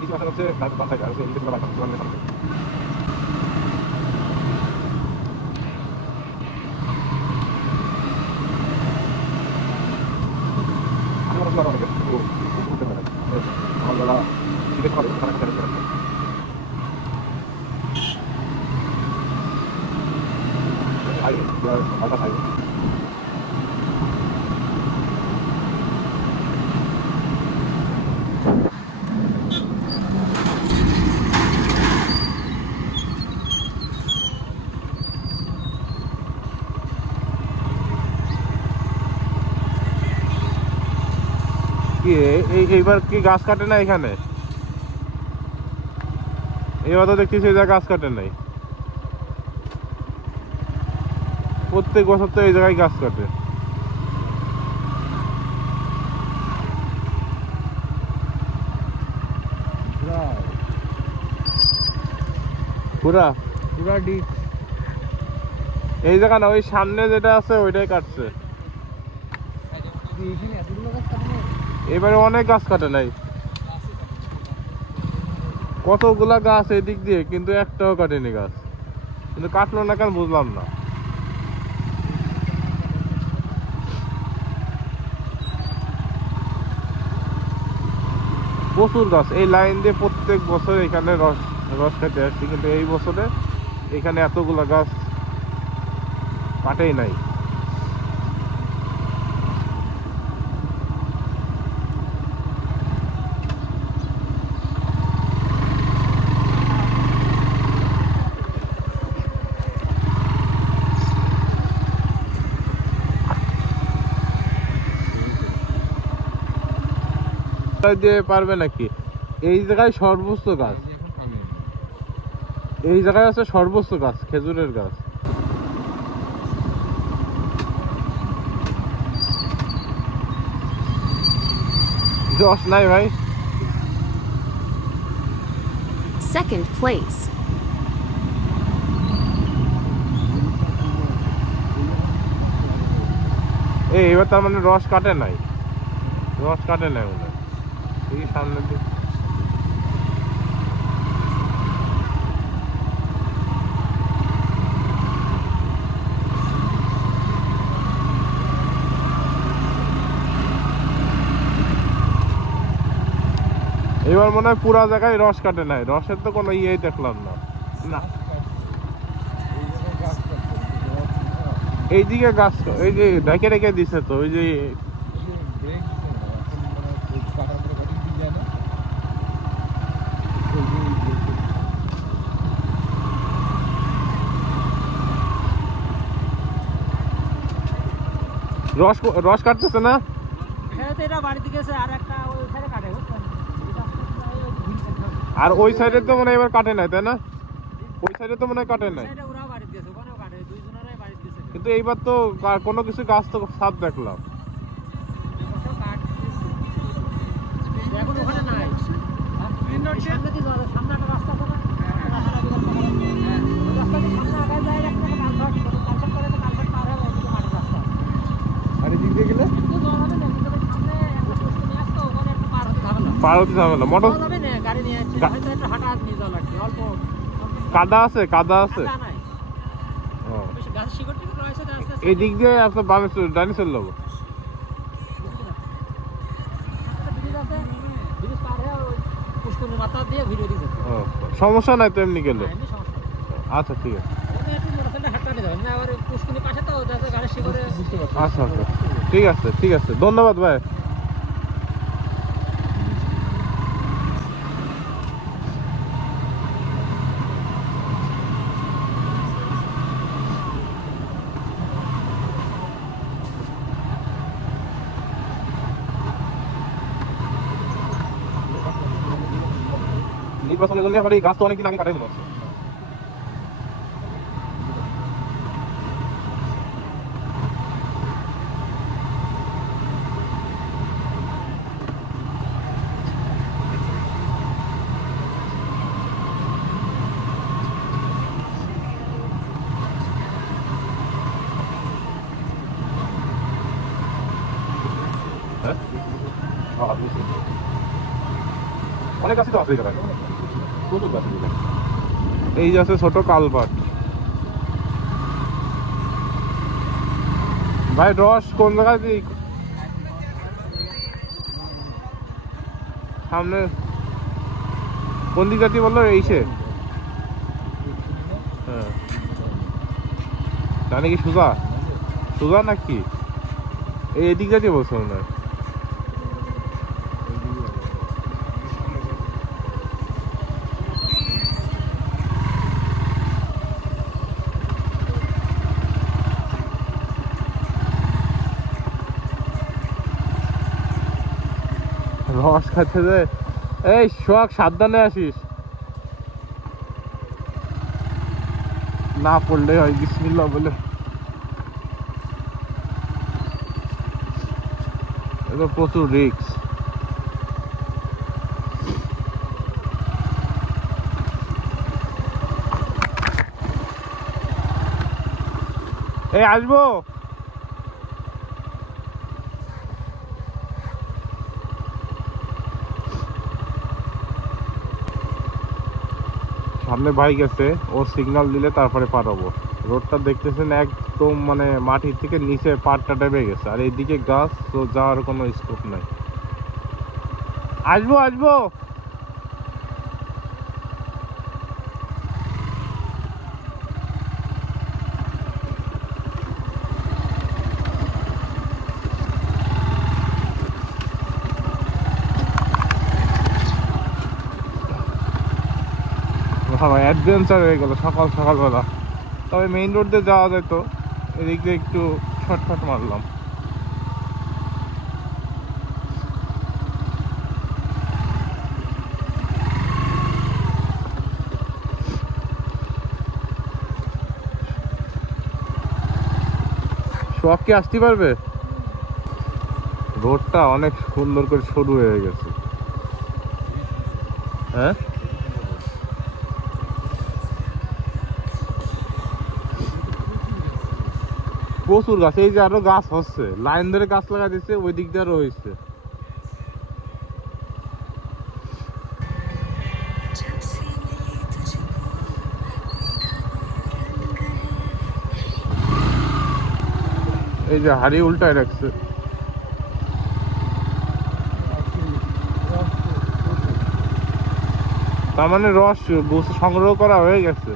কিছু আসা হচ্ছে বাসায় আর এই যেগুলো বাইক সামনে সামনে আমি ওরা অনেক ঘুরতে পারে আমার বেলা শীতের পরে ওখানে একটা চ্যালেঞ্জ করেছে হাইওয়ে বাইপাস হাইওয়ে কি এইবার কি গাছ কাটে না এখানে এবার তো দেখতেছি এই জায়গায় গাছ কাটে নাই প্রত্যেক বছর তো এই জায়গায় গাছ কাটে পুরা পুরা ডিপ এই জায়গা না ওই সামনে যেটা আছে ওইটাই কাটছে এবারে অনেক গাছ কাটে নাই কতগুলা গাছ এদিক দিয়ে কিন্তু একটাও কাটেনি গাছ কিন্তু কাটলো না কেন বুঝলাম না প্রচুর গাছ এই লাইন দিয়ে প্রত্যেক বছর এখানে রস রস খেতে আসছি কিন্তু এই বছরে এখানে এতগুলা গাছ কাটেই নাই দিয়ে পারবে নাকি এই জায়গায় সর্বোচ্চ গাছ এই জায়গায় আছে সর্বোচ্চ গাছ খেজুরের গাছ যশ নাই ভাই Second place. এবার তার মানে রস কাটে নাই রস কাটে নাই মনে এই সামনে দিয়ে এবার মনে হয় পুরা জায়গায় রস কাটে নাই রসের তো কোনো ইয়েই দেখলাম না না এইদিকে গাছ ওই যে ঢেকে রেখে দিছে তো ওই যে রস রস কাটতেছে না আর ওই সাইডে তো মনে হয় এবার কাটে নাই তাই না ওই সাইডে তো মনে হয় কাটে নাই কিন্তু এইবার তো কোনো কিছু গাছ তো সাপ দেখলাম পার হতে যাবে না মোটর কাদা আছে কাদা আছে এই দিক দিয়ে আপনার বামে ডাইনে চলে যাবো সমস্যা নাই তো এমনি গেলে আচ্ছা ঠিক আছে আচ্ছা আচ্ছা ঠিক আছে ঠিক আছে ধন্যবাদ ভাই নির্বাচনের জন্য আমার এই গাছ তো অনেকদিন আগে কাটাই হচ্ছে হ্যাঁ অনেক গাছই তো আছে এই জায়গায়, প্রচুর গাছ। এই যে আছে ছোট কালভার্ট। ভাই রস কোন জায়গায় দিই? সামনে কোন দিক জাতি বললো? এইসে হ্যাঁ, জানি কি সুজা সুজা নাকি এই দিক জাতি বলছো মনে হয়। রস খাচ্ছে যে। এই শোক, সাবধানে আসিস, না পড়লে হয় বিসমিল্লাহ বলে। এটা প্রচুর রিস্ক। এই আসবো। সামনে বাইক আছে, ওর সিগন্যাল দিলে তারপরে পার হবো। রোডটা দেখতেছেন একদম মানে মাটির থেকে নিচে পাড়টা ডেবে গেছে, আর এইদিকে গাছ, তো যাওয়ার কোনো স্কোপ নাই। আসবো আসবো। বাবা অ্যাডভেঞ্চার হয়ে গেল সকাল সকালবেলা। তবে মেইন রোড দিয়ে যাওয়া যেত, এদিক দিয়ে একটু শর্টকাট মারলাম। সব কি আসতে পারবে? রোডটা অনেক সুন্দর করে সরু হয়ে গেছে। হ্যাঁ, প্রচুর গাছ। এই যে আরো গাছ হচ্ছে, লাইন ধরে গাছ লাগা দিচ্ছে, ওই দিক দিয়ে আরো হয়েছে। এই যে হাড়ি উল্টায় রাখছে। তার মানে রস সংগ্রহ করা হয়ে গেছে।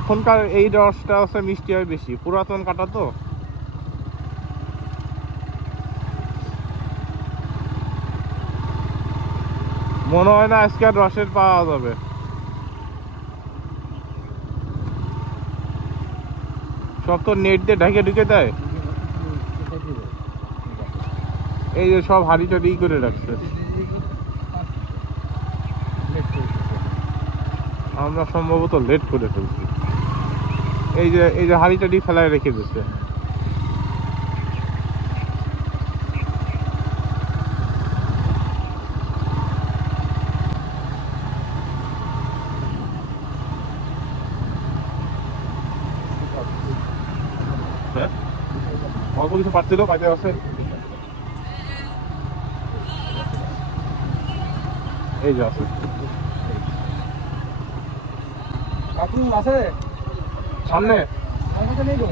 এখনকার এই রসটা হচ্ছে মিষ্টি হয় বেশি, পুরাতন কাটা তো। মনে হয় না আজকে আর রসের পাওয়া যাবে। সব তো নেট দিয়ে ঢেকে ঢুকে দেয়। এই যে সব হাড়ি টাড়ি করে রাখছে। আমরা সম্ভবত লেট করে ফেলছি। এই যে হাড়ি টাড়ি ফেলায় রেখে দিচ্ছে। অল্প কিছু পাচ্ছিল বাইরে আছে। এই যে আছে আছে সামনে। নেই গো।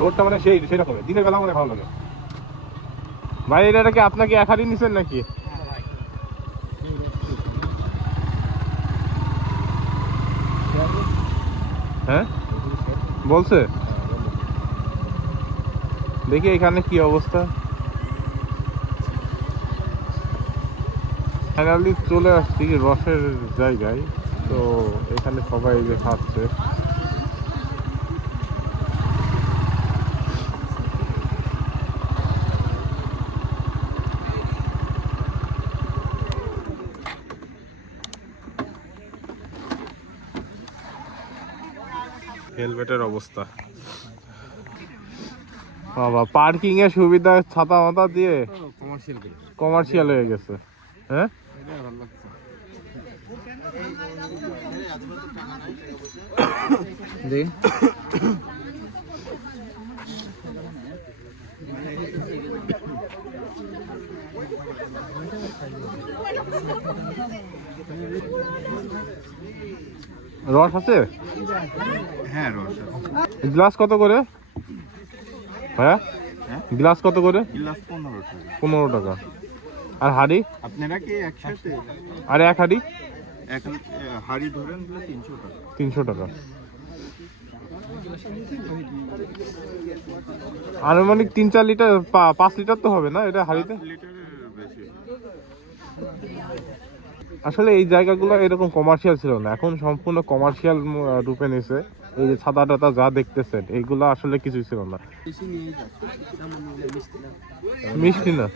রোডটা মানে সেই রকম দিনের বেলা মানে ভালো লাগে। ভাই এটা কি আপনাকে এক হাড়ি নিছেন নাকি? হ্যাঁ বলছে, দেখি এখানে কি অবস্থা। ফাইনালি চলে আসছি রসের জায়গায়। তো এখানে সবাই যে খাচ্ছে। হেলমেটের অবস্থা বাবা পার্কিং এর সুবিধা ছাতা মাথা দিয়ে কমার্শিয়াল করে কমার্শিয়াল হয়ে গেছে। হ্যাঁ এটা ভালো লাগছে। দে রস আছে? হ্যাঁ রস গ্লাস কত করে? হ্যাঁ হ্যাঁ? গ্লাস কত করে? গ্লাস 15 টাকা। 15 টাকা। আর হাড়ি? আপনারা কি একসাথে আর এক হাড়ি এখন হাড়ি ধরেন 300 টাকা। 300 টাকা। আনুমানিক 3-4 লিটার 5 লিটার তো হবে না এটা হাড়িতে? 5 লিটারের বেশি। আসলে এই জায়গাগুলো এরকম কমার্শিয়াল ছিল না, এখন সম্পূর্ণ কমার্শিয়াল রূপে নিছে। এই যে ছাতা টাতা যা দেখতেছেন এইগুলো আসলে কিছু ছিল না। মিষ্টি না,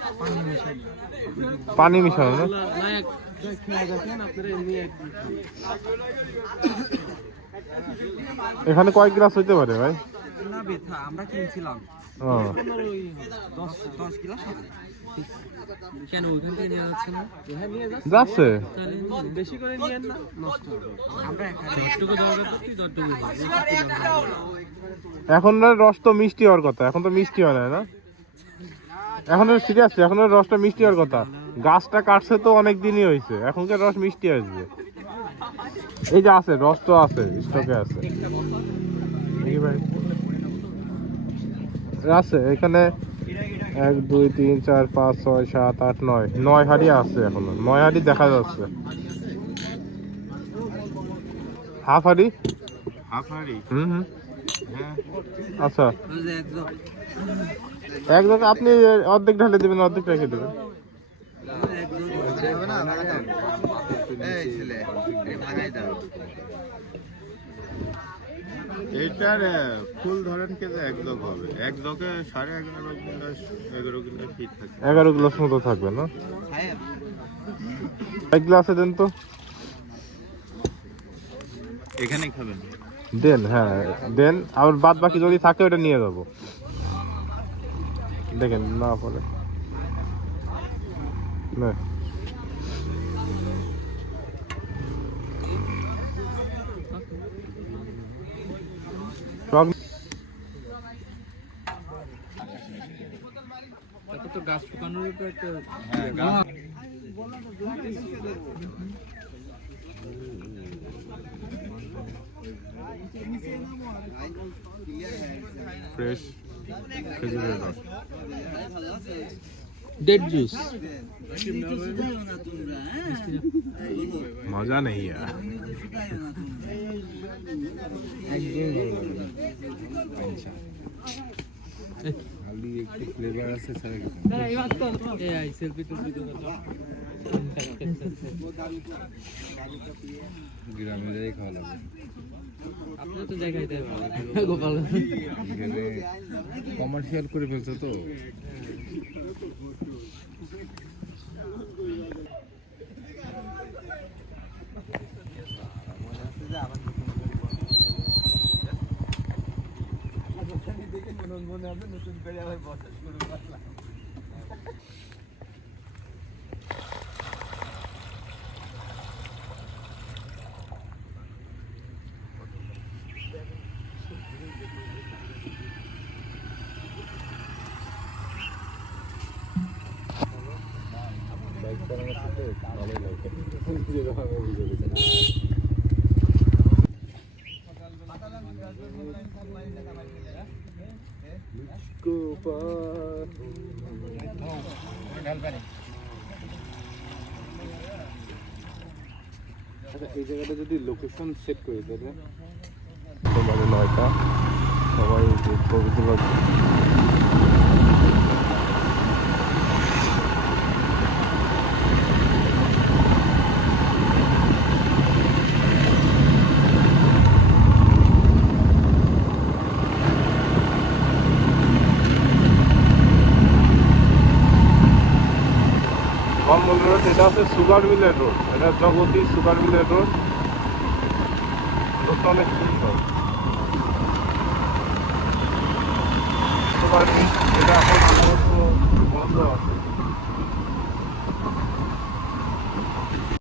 পানি মিশানো না। এখানে কয়েক গ্লাস হইতে পারে ভাই? না বেথা আমরা কিনছিলাম ও 10 গ্লাস হবে। কেন ওইখান থেকে নিয়ে যাচ্ছে না? হ্যাঁ নিয়ে যাচ্ছে। যাচ্ছে তাহলে বেশি করে নিয়েন না, নষ্ট হবে। আমরা যতটুকু দরকার তো তুই ততটুকু নিবি। এখন রস তো মিষ্টি হওয়ার কথা, এখন তো মিষ্টি হয় না, না এখন সিরিয়াসলি এখন রসটা মিষ্টি হওয়ার কথা। গাছটা কাটছে তো অনেক দিনই হয়েছে, এখনকার রস মিষ্টি আসবে। এই যে আছে রস তো আছে, স্টকে আছে। দেখি ভাই আছে এখানে 1 2 3 4 5 6 7 8 9 হাড়ি আছে, এখনো 9 হাড়ি দেখা যাচ্ছে। হাফ হাড়ি? হাফ হাড়ি? হুম। হ্যাঁ আচ্ছা এক জায়গায় আপনি অর্ধেক ঢালে দেবেন, অর্ধেক রেখে দেবেন। এইটার ফুল ধরেন কে 1 জগ হবে, 1 জগে 11.5 গিলাস 11 গিলাস ফিট থাকে। 11 গ্লাস মতো থাকবে না? এক গ্লাসে দেন তো। এখানেই খাবেন? দেন, হ্যাঁ দেন। আবার বাদ বাকি যদি থাকে ওটা নিয়ে যাবো। দেখেন না পরে না। সব তারপর তো গাছ শুকানোর উপর একটা হ্যাঁ গাছ ফ্রেশ খেজুরের রস। Dead juice. মজা নেই খালি একটু ফ্লেভার আছে ছাড়া কিছু সেলফি টুলফি গ্রামে যাই খাওয়া লাগবে। আপনার তো জায়গায় গোপাল এখানে কমার্শিয়াল করে ফেলছে তো। মনে হবে নতুন করে আবার বসা শুরু করলাম। বাইক চালানোর সাথে ভালোই লাগে। আচ্ছা এই জায়গাটা যদি লোকেশন সেট করে দেবে মানে 9টা সবাই ছবিগুলো রোড, এটা হচ্ছে সুগার মিলের রোড, এটা জগতী সুগার মিলের রোড। রোডটা অনেক সুন্দর। সুগার মিল সুন্দর আছে।